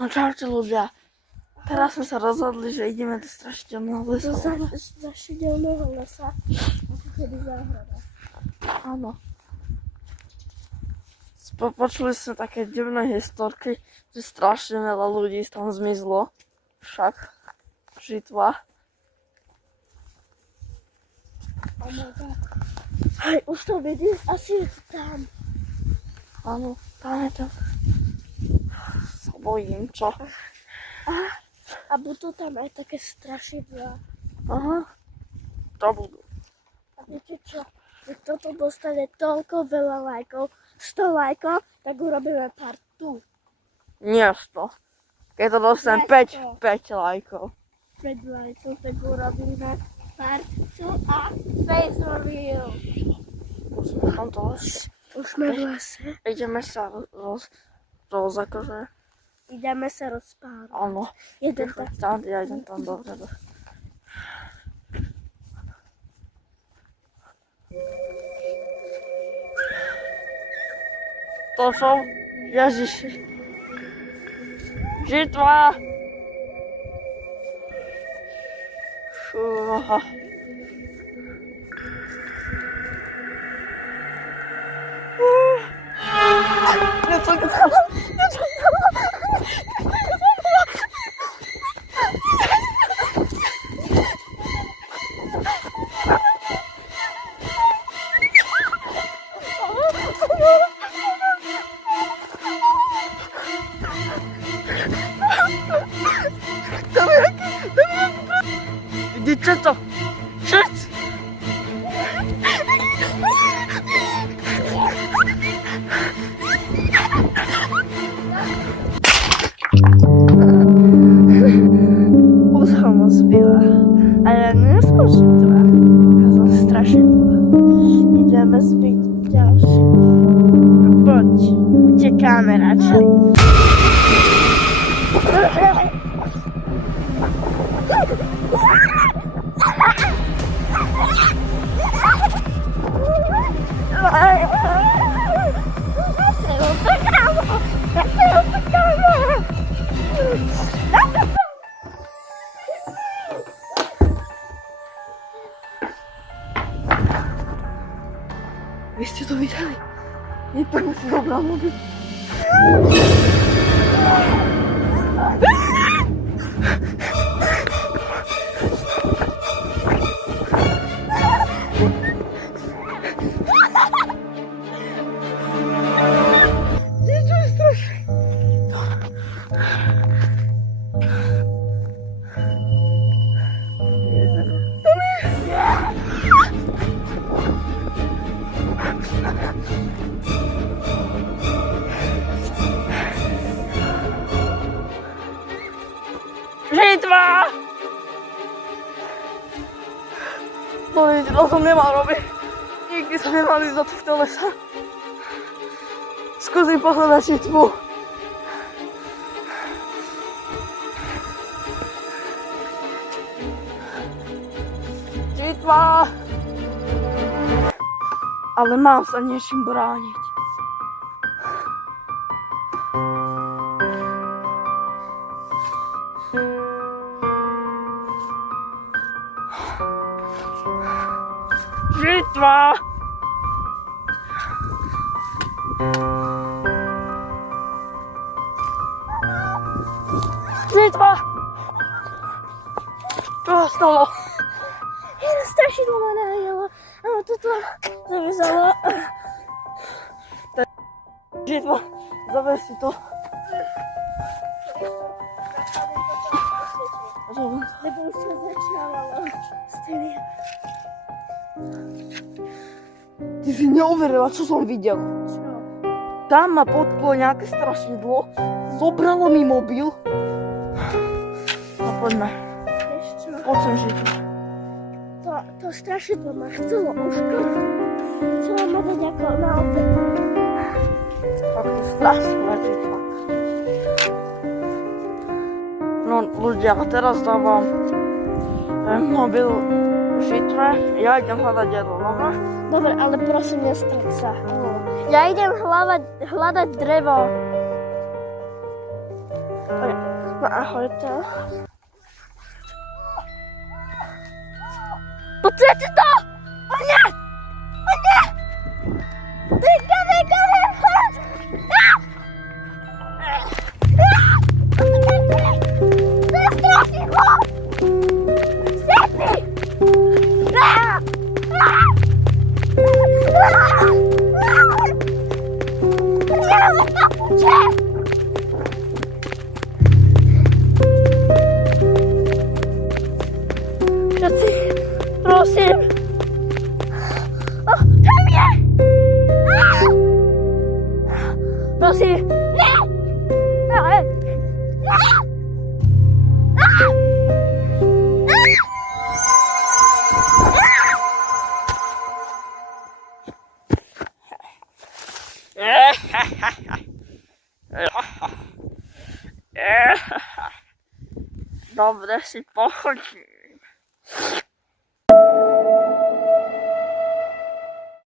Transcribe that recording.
No čaute ľudia. Teraz sme sa rozhodli, že ideme do strašidelného lesa. Do strašidelného lesa. Ako keby záhrada. Áno. Počuli sme také divné historky, že strašne veľa ľudí tam zmizlo. Však žitva. Oh my god. Hej, už to vidíš? Asi je to tam. Áno, tam je to. Sa bojím, čo? A budú tam aj také strašidlá. Aha. To budú. A viete čo? Keď toto dostane toľko veľa lajkov, 100 lajkov, tak urobíme part 2. Nie 100. Keď to dostane 5 lajkov. 5 lajkov, tak urobíme part 2 a face reveal. Už sme tam dosť. Už sme v lese. Ideme sa akože. Ideme sa rozpávať. Áno. Jeden tak. Tam, ja idem tam dopredu. To som Ježiši. Žitva! Fúha. Vidíte to? Všetci! Už som zbyla. Ale ja nie som žitva. Ja som strašidla. Ideme zbyť ďalší. Poď. Utekáme radšej. Vy ste to videli? Nepoďme si dobrá mobil. To je strašné. Žitva! To som nemal robiť. Nikdy som nemal ísť do tohto lesa. Skúsim pohľadať žitvu. Žitva! Ale mám sa niečím brániť. Žitva! Žitva! Čo sa stalo? Jedno strašidlo ma najelo. Áno, toto zavizalo. Žitva, zaber si to. Lebo už sa začalo s tými. Ty si neuverila, čo som videl. Čo? Tam ma potklo nejaké strašidlo, zobralo mi mobil. No poďme, Vieš čo? poď sem žitva. To strašidlo ma chcelo uškrtnúť. Chcelo ma dať ako na opäť. Tak to strašná žitva. No ľudia, teraz dávam mobil žitve, ja idem hľadať jedlo, dobre? Dobre, ale prosím, nestať sa. Ja idem hľadať drevo. No ahojte. Počujete to? O nie! O nie! Vyka, vyka, vyka! To je strašidlo! Všetci! Všetci, prosím. Tam je! Prosím. Ne! Dobre si pochodím.